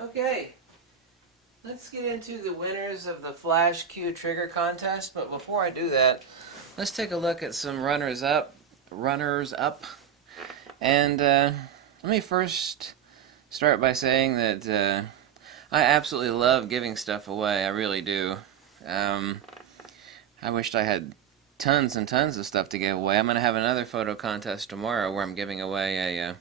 Okay, let's get into the winners of the FLASHQ trigger contest, but before I do that, let's take a look at some runners-up. And let me first start by saying that I absolutely love giving stuff away. I really do. I wished I had tons and tons of stuff to give away. I'm going to have another photo contest tomorrow where I'm giving away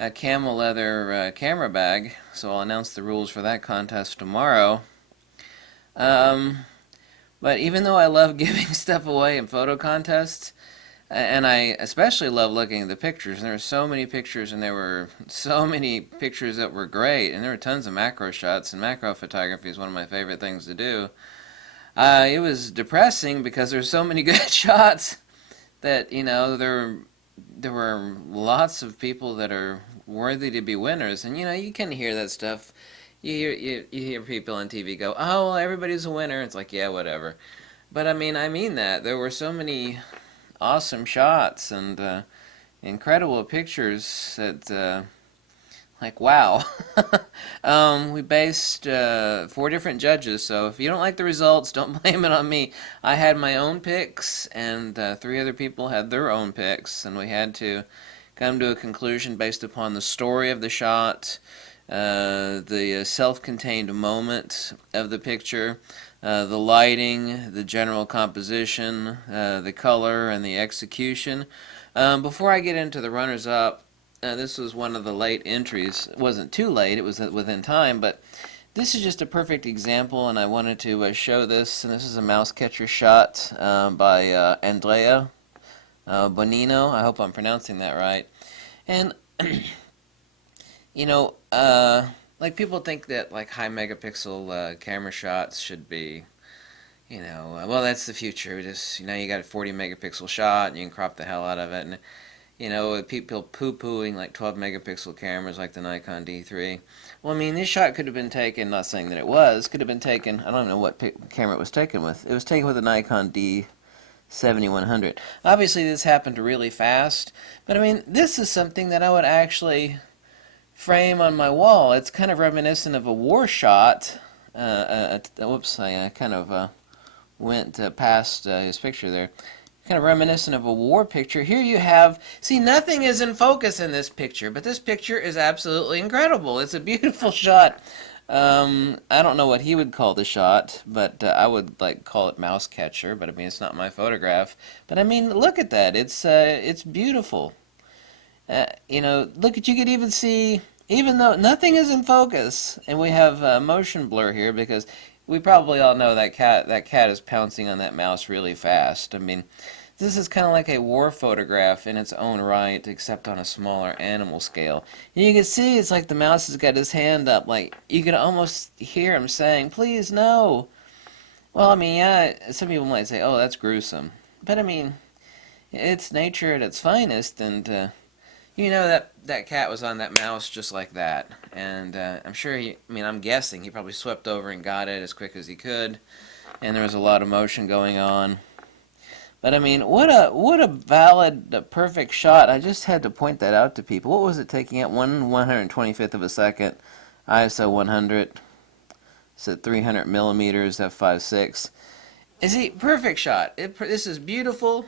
a camel leather camera bag, so I'll announce the rules for that contest tomorrow. But even though I love giving stuff away in photo contests, and I especially love looking at the pictures, and there were so many pictures, and there were so many pictures that were great, and there were tons of macro shots, and macro photography is one of my favorite things to do. It was depressing because there's so many good shots that, you know, there were lots of people that are worthy to be winners, and you can hear that stuff. You hear people on TV go, "Oh, well, everybody's a winner." It's like, yeah, whatever. But I mean that there were so many awesome shots and incredible pictures that like, wow. We based 4 different judges, so if you don't like the results, don't blame it on me. I had my own picks, and 3 other people had their own picks, and we had to come to a conclusion based upon the story of the shot, the self-contained moment of the picture, the lighting, the general composition, the color, and the execution. Before I get into the runners-up, this was one of the late entries. It wasn't too late, it was within time, but this is just a perfect example, and I wanted to show this. And this is a mouse catcher shot by Andrea Bonino. I hope I'm pronouncing that right. And, like, people think that, like, high megapixel camera shots should be, well, that's the future. Just, you got a 40 megapixel shot, and you can crop the hell out of it. And, people poo-pooing like 12 megapixel cameras like the Nikon D3. Well, I mean, this shot could have been taken, not saying that it was, could have been taken, I don't know what camera it was taken with. It was taken with a Nikon D7100. Obviously, this happened really fast, but I mean, this is something that I would actually frame on my wall. It's kind of reminiscent of a war shot. Whoops, I kind of went past his picture there. Kind of reminiscent of a war picture. Here you have, see, nothing is in focus in this picture, but this picture is absolutely incredible. It's a beautiful shot. I don't know what he would call the shot, but I would call it mouse catcher, but I mean, it's not my photograph. But I mean, look at that. It's beautiful. Look at, you could even see, even though nothing is in focus, and we have motion blur here because we probably all know that cat is pouncing on that mouse really fast. I mean, this is kind of like a war photograph in its own right, except on a smaller animal scale. And you can see it's like the mouse has got his hand up, like you can almost hear him saying, "Please, no." Well, I mean, yeah, some people might say, "Oh, that's gruesome," but I mean, it's nature at its finest, and that cat was on that mouse just like that, and I'm sure I'm guessing he probably swept over and got it as quick as he could, and there was a lot of motion going on. But I mean, what a valid, perfect shot. I just had to point that out to people. What was it taking at 1/125th of a second, ISO 100, it's at 300 millimeters, f5.6. Is a perfect shot. This is beautiful.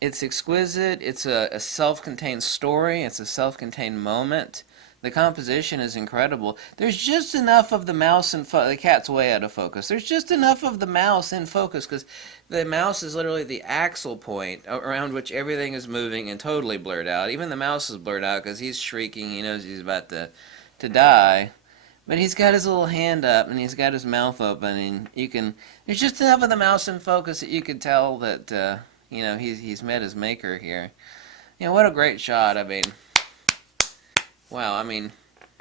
It's exquisite. It's a self-contained story. It's a self-contained moment. The composition is incredible. There's just enough of the mouse in focus. The cat's way out of focus. There's just enough of the mouse in focus because the mouse is literally the axle point around which everything is moving and totally blurred out. Even the mouse is blurred out because he's shrieking. He knows he's about to die. But he's got his little hand up and he's got his mouth open, and there's just enough of the mouse in focus that you could tell that he's met his maker here. What a great shot. I mean, wow, I mean,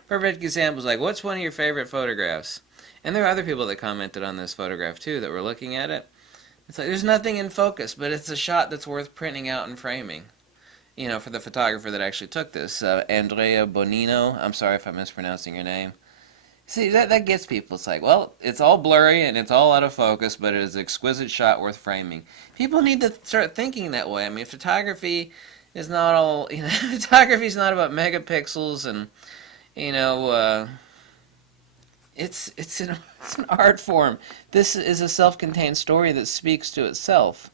perfect examples. Like, what's one of your favorite photographs? And there are other people that commented on this photograph too that were looking at it. It's like there's nothing in focus, but it's a shot that's worth printing out and framing. For the photographer that actually took this, Andrea Bonino. I'm sorry if I'm mispronouncing your name. See, that gets people. It's like, well, it's all blurry and it's all out of focus, but it is an exquisite shot worth framing. People need to start thinking that way. I mean, photography is not all, photography is not about megapixels and, You know, it's an art form. This is a self-contained story that speaks to itself,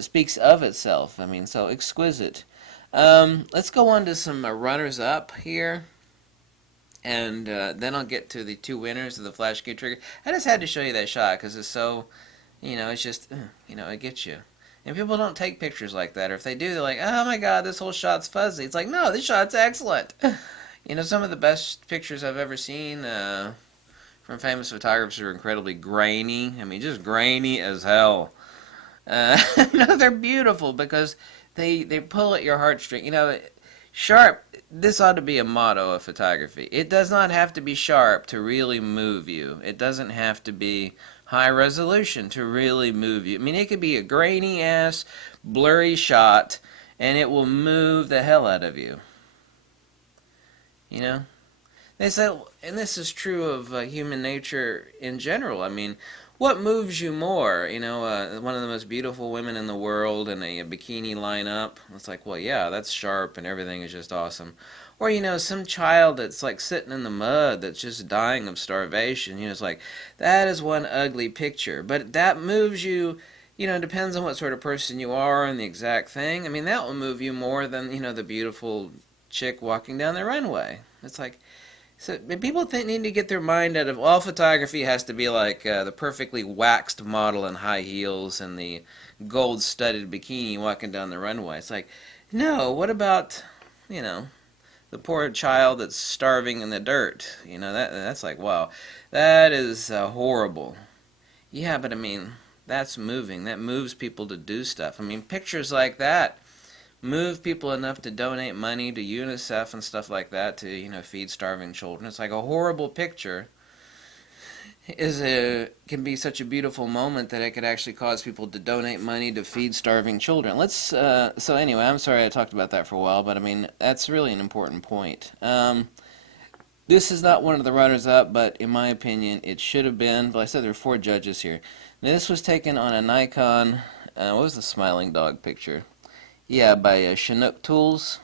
speaks of itself. I mean, so exquisite. Let's go on to some runners-up here, and then I'll get to the two winners of the FLASHQ trigger. I just had to show you that shot because it's so, it's just, it gets you. And people don't take pictures like that, or if they do, they're like, "Oh my God, this whole shot's fuzzy." It's like, no, this shot's excellent. Some of the best pictures I've ever seen from famous photographers are incredibly grainy. I mean, just grainy as hell. No, they're beautiful because they pull at your heartstring. Sharp. This ought to be a motto of photography. It does not have to be sharp to really move you. It doesn't have to be high resolution to really move you. I mean, it could be a grainy ass, blurry shot, and it will move the hell out of you. You know? They said, and this is true of human nature in general. I mean, what moves you more? One of the most beautiful women in the world in a bikini lineup. It's like, well, yeah, that's sharp and everything is just awesome. Or, some child that's like sitting in the mud that's just dying of starvation. It's like, that is one ugly picture. But that moves you, it depends on what sort of person you are and the exact thing. I mean, that will move you more than, the beautiful chick walking down the runway. It's like, so people need to get their mind out of all photography has to be like the perfectly waxed model in high heels and the gold-studded bikini walking down the runway. It's like, no, what about, the poor child that's starving in the dirt? That's like, wow, that is horrible. Yeah, but I mean, that's moving. That moves people to do stuff. I mean, pictures like that move people enough to donate money to UNICEF and stuff like that to feed starving children. It's like a horrible picture can be such a beautiful moment that it could actually cause people to donate money to feed starving children. So anyway, I'm sorry I talked about that for a while, but I mean that's really an important point. This is not one of the runners-up, but in my opinion it should have been. But I said there were 4 judges here. Now, this was taken on a Nikon. What was the smiling dog picture? Yeah, by Chinook Tools.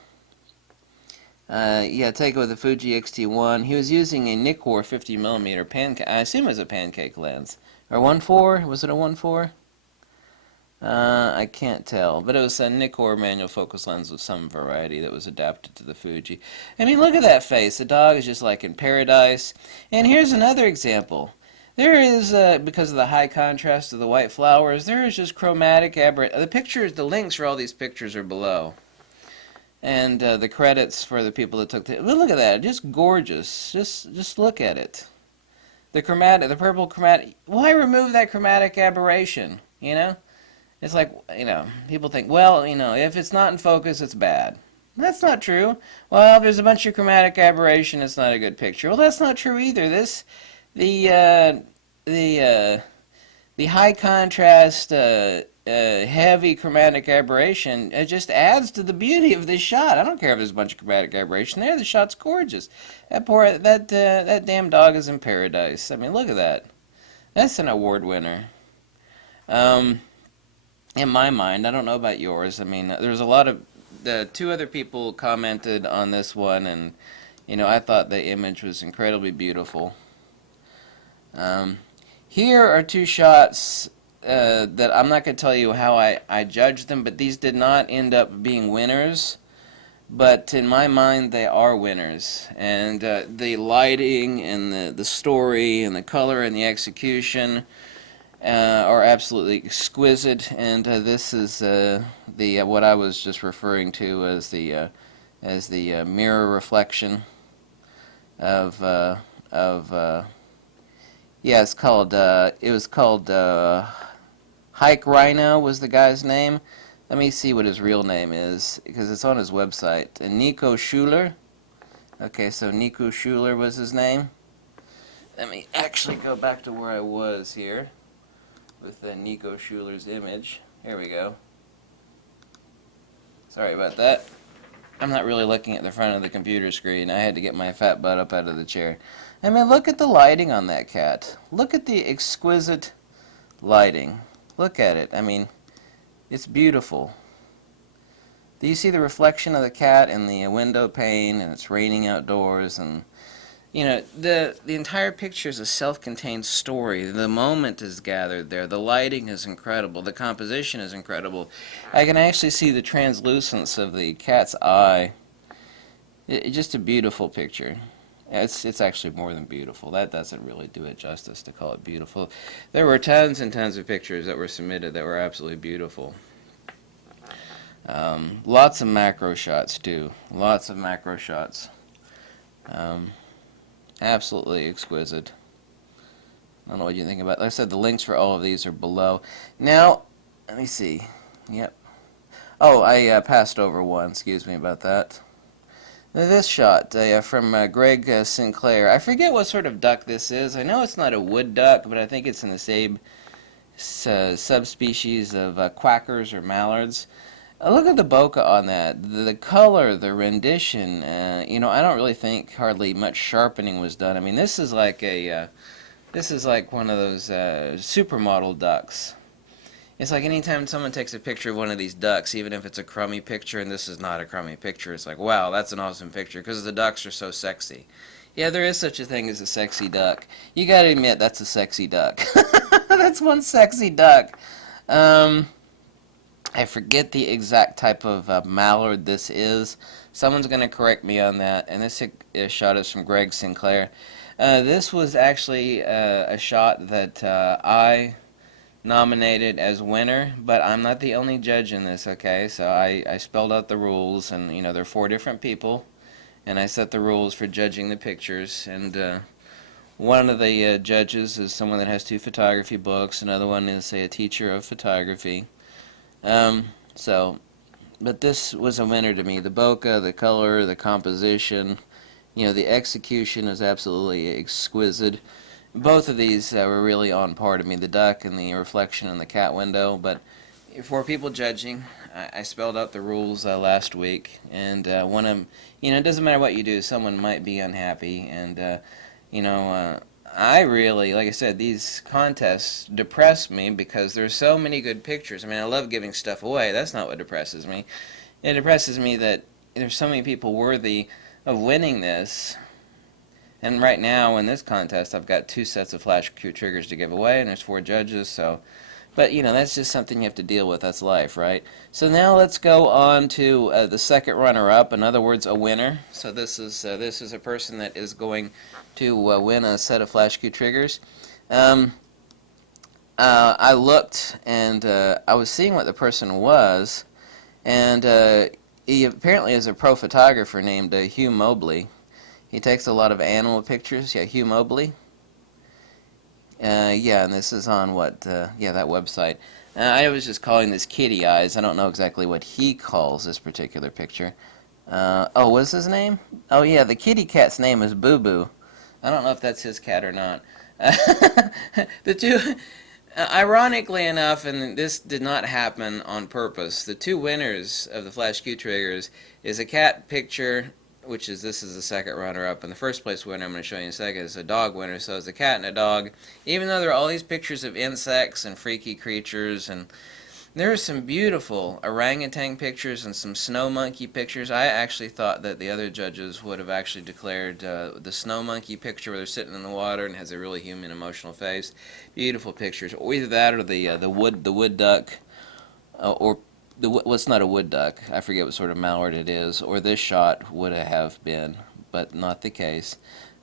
Yeah, take it with the Fuji X-T1. He was using a Nikkor 50mm pancake. I assume it was a pancake lens. Or 1.4? Was it a 1.4? I can't tell. But it was a Nikkor manual focus lens of some variety that was adapted to the Fuji. I mean, look at that face. The dog is just like in paradise. And here's another example. There is, because of the high contrast of the white flowers, there is just chromatic aberration. The links for all these pictures are below. And the credits for the people that took the... Look at that, just gorgeous. Just look at it. The purple chromatic... Why remove that chromatic aberration, It's like, people think, well, if it's not in focus, it's bad. That's not true. Well, there's a bunch of chromatic aberration, it's not a good picture. Well, that's not true either. The high contrast, heavy chromatic aberration, it just adds to the beauty of this shot. I don't care if there's a bunch of chromatic aberration there. The shot's gorgeous. That damn dog is in paradise. I mean, look at that. That's an award winner. In my mind, I don't know about yours. I mean, there's a lot of 2 other people commented on this one, and I thought the image was incredibly beautiful. Here are 2 shots that I'm not going to tell you how I judged them, but these did not end up being winners. But in my mind, they are winners. And the lighting and the story and the color and the execution are absolutely exquisite. And this is what I was just referring to as the mirror reflection of yeah, it was called Hike Rhino was the guy's name. Let me see what his real name is, because it's on his website. Nico Schuler. Okay, so Nico Schuler was his name. Let me actually go back to where I was here with Nico Schuler's image. Here we go. Sorry about that. I'm not really looking at the front of the computer screen. I had to get my fat butt up out of the chair. I mean, look at the lighting on that cat. Look at the exquisite lighting. Look at it. I mean, it's beautiful. Do you see the reflection of the cat in the window pane, and it's raining outdoors, and you know, the entire picture is a self-contained story. The moment is gathered there. The lighting is incredible. The composition is incredible. I can actually see the translucence of the cat's eye. It's just a beautiful picture. It's actually more than beautiful. That doesn't really do it justice to call it beautiful. There were tons and tons of pictures that were submitted that were absolutely beautiful. Lots of macro shots too. Lots of macro shots. Absolutely exquisite. I don't know what you think about it. Like I said, the links for all of these are below. Now, let me see. Yep. Oh, I passed over one. Excuse me about that. Now this shot from Greg Sinclair. I forget what sort of duck this is. I know it's not a wood duck, but I think it's in the same subspecies of quackers or mallards. Look at the bokeh on that. The color, the rendition. You know, I don't really think hardly much sharpening was done. I mean, this is like one of those supermodel ducks. It's like anytime someone takes a picture of one of these ducks, even if it's a crummy picture, and this is not a crummy picture, it's like, wow, that's an awesome picture, because the ducks are so sexy. Yeah, there is such a thing as a sexy duck. You gotta admit, that's a sexy duck. That's one sexy duck. I forget the exact type of mallard this is. Someone's going to correct me on that. And this shot is from Greg Sinclair. This was actually a shot that I nominated as winner, but I'm not the only judge in this, okay? So I spelled out the rules, and you know, there are 4 different people, and I set the rules for judging the pictures. And one of the judges is someone that has 2 photography books. Another one is, say, a teacher of photography. But this was a winner to me. The bokeh, the color, the composition, you know, the execution is absolutely exquisite. Both of these were really on par to me, the duck and the reflection in the cat window. But for people judging, I spelled out the rules last week, and one of them, you know, it doesn't matter what you do, someone might be unhappy, and you know, I really, like I said, these contests depress me because there's so many good pictures. I mean, I love giving stuff away. That's not what depresses me. It depresses me that there's so many people worthy of winning this. And right now in this contest, I've got 2 sets of FLASHQ triggers to give away, and there's 4 judges. So, but you know, that's just something you have to deal with. That's life, right? So now let's go on to the second runner-up. In other words, a winner. So this is a person that is going to win a set of FLASHQ triggers. I looked, and I was seeing what the person was, and he apparently is a pro photographer named Hugh Mobley. He takes a lot of animal pictures. Yeah, Hugh Mobley. Yeah, and this is on what? Yeah, that website. I was just calling this kitty eyes. I don't know exactly what he calls this particular picture. Oh, what's his name? Oh, yeah, the kitty cat's name is Boo Boo. I don't know if that's his cat or not. The two, ironically enough, and this did not happen on purpose, the 2 winners of the FLASHQ triggers is a cat picture, which is, this is the second runner-up, and the first place winner I'm going to show you in a second is a dog winner. So it's a cat and a dog. Even though there are all these pictures of insects and freaky creatures, and there are some beautiful orangutan pictures and some snow monkey pictures. I actually thought that the other judges would have actually declared the snow monkey picture where they're sitting in the water and has a really human, emotional face. Beautiful pictures. Or either that or the wood duck, or well, it's not a wood duck. I forget what sort of mallard it is. Or this shot would have been, but not the case.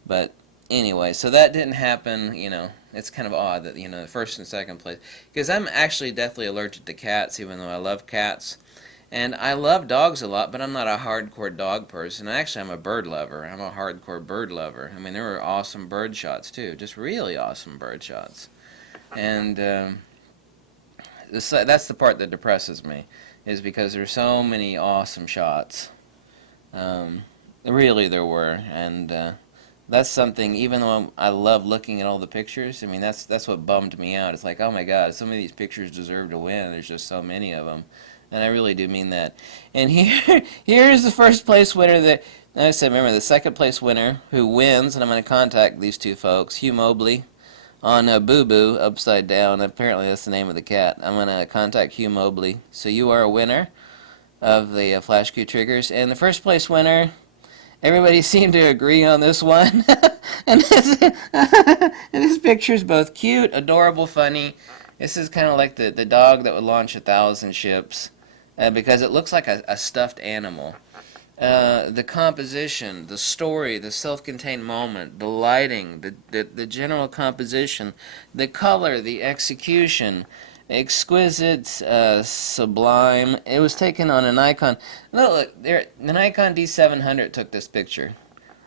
But anyway, so that didn't happen. You know, it's kind of odd that, you know, the first and second place, because I'm actually deathly allergic to cats, even though I love cats, and I love dogs a lot, but I'm not a hardcore dog person. Actually, I'm a bird lover. I'm a hardcore bird lover. I mean, there were awesome bird shots too, just really awesome bird shots, and that's the part that depresses me, is because there's so many awesome shots. Really there were, and that's something, even though I love looking at all the pictures, I mean, that's what bummed me out. It's like, oh my god, some of these pictures deserve to win. There's just so many of them, and I really do mean that. And here's the first place winner that, like I said, remember, the second place winner who wins, and I'm going to contact these 2 folks, Hugh Mobley, on Boo Boo, upside down. Apparently that's the name of the cat. I'm going to contact Hugh Mobley. So you are a winner. of the FLASHQ triggers. And the first place winner, everybody seemed to agree on this one. and, and this picture's both cute, adorable, funny. This is kind of like the dog that would launch 1,000 ships because it looks like a stuffed animal. The composition, the story, the self-contained moment, the lighting, the general composition, the color, the execution, exquisite, sublime. It was taken on a Nikon. Look, there, the Nikon D700 took this picture.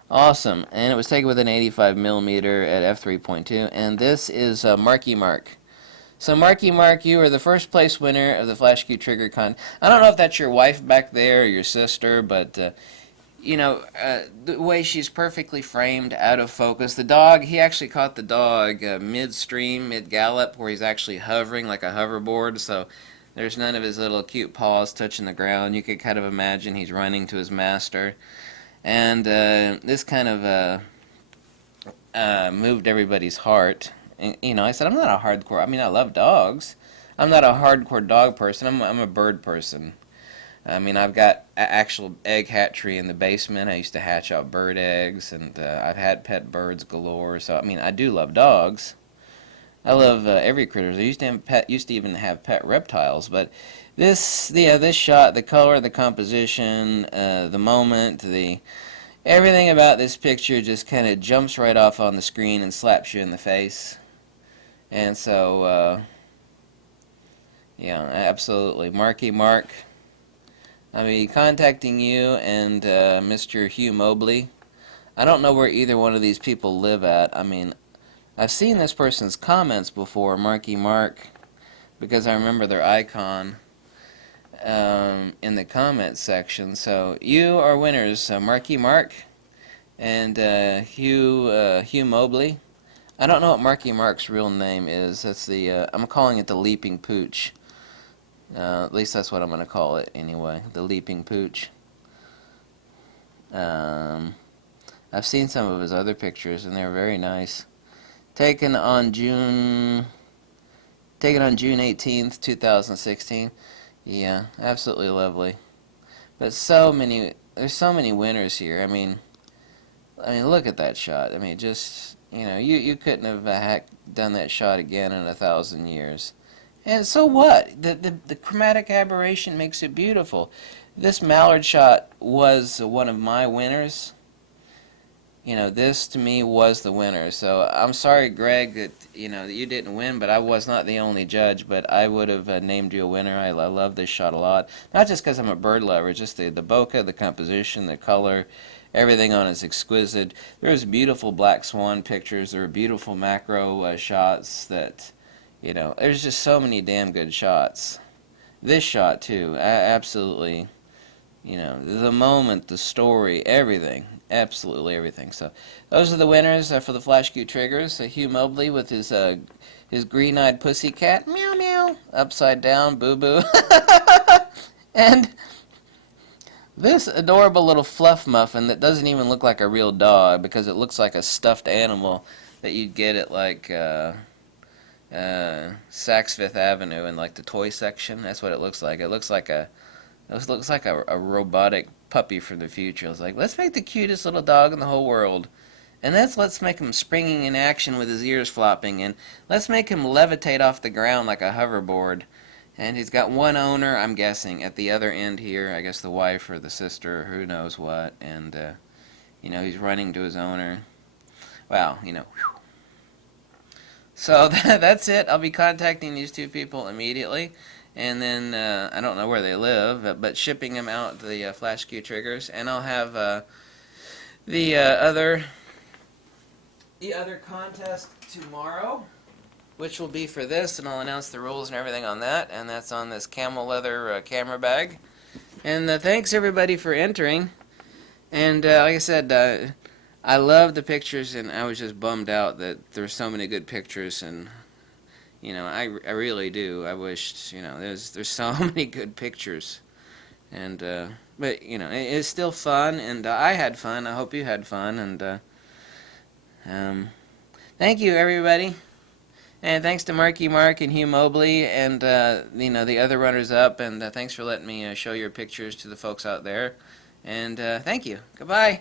Awesome, and it was taken with an 85 millimeter at f3.2. And this is Marky Mark. So Marky Mark, you are the first place winner of the FLASHQ Trigger Con. I don't know if that's your wife back there or your sister, but you know, the way she's perfectly framed, out of focus. The dog, he actually caught the dog midstream, mid-gallop, where he's actually hovering like a hoverboard, so there's none of his little cute paws touching the ground. You could kind of imagine he's running to his master. And this kind of moved everybody's heart. And, you know, I said, I'm not a hardcore, I mean, I love dogs. I'm not a hardcore dog person. I'm a bird person. I mean, I've got an actual egg hatchery in the basement. I used to hatch out bird eggs, and I've had pet birds galore. So, I mean, I do love dogs. I love every critters. I used to even have pet reptiles. But this shot, the color, the composition, the moment, everything about this picture just kind of jumps right off on the screen and slaps you in the face. And so, yeah, absolutely, Marky Mark. I'll be contacting you and Mr. Hugh Mobley. I don't know where either one of these people live at. I mean, I've seen this person's comments before, Marky Mark, because I remember their icon in the comments section. So you are winners, Marky Mark and Hugh Mobley. I don't know what Marky Mark's real name is. That's I'm calling it the Leaping Pooch. At least that's what I'm going to call it anyway, the Leaping Pooch. I've seen some of his other pictures, and they're very nice. Taken on June 18th, 2016. Yeah, absolutely lovely. But there's so many winners here. I mean, look at that shot. I mean, just, you know, you couldn't have done that shot again in 1,000 years. And so what? The chromatic aberration makes it beautiful. This mallard shot was one of my winners. You know, this to me was the winner. So I'm sorry, Greg, that that you didn't win, but I was not the only judge. But I would have named you a winner. I love this shot a lot. Not just because I'm a bird lover, just the bokeh, the composition, the color, everything on it is exquisite. There's beautiful black swan pictures. There are beautiful macro shots that. You know, there's just so many damn good shots. This shot, too, absolutely, you know, the moment, the story, everything, absolutely everything. So, those are the winners for the FLASHQ triggers. Hugh Mobley with his green-eyed pussycat, meow meow, upside down, boo-boo. And this adorable little fluff muffin that doesn't even look like a real dog because it looks like a stuffed animal that you'd get at, like, Saks Fifth Avenue in like the toy section. That's what it looks like. It looks like a robotic puppy from the future. It's like, let's make the cutest little dog in the whole world, and let's make him springing in action with his ears flopping, and let's make him levitate off the ground like a hoverboard. And he's got one owner, I'm guessing, at the other end here. I guess the wife or the sister, or who knows what. And you know, he's running to his owner. Wow, you know. Whew. So that's it. I'll be contacting these two people immediately, and then I don't know where they live, but shipping them out the FLASHQ triggers, and I'll have the other contest tomorrow, which will be for this, and I'll announce the rules and everything on that, and that's on this camel leather camera bag. And thanks everybody for entering, and like I said, I love the pictures, and I was just bummed out that there's so many good pictures, and you know, I really do. I wished, you know, there's so many good pictures, and but you know, it's still fun, and I had fun. I hope you had fun, and thank you everybody, And thanks to Marky Mark and Hugh Mobley and the other runners up. And thanks for letting me show your pictures to the folks out there. And thank you. Goodbye.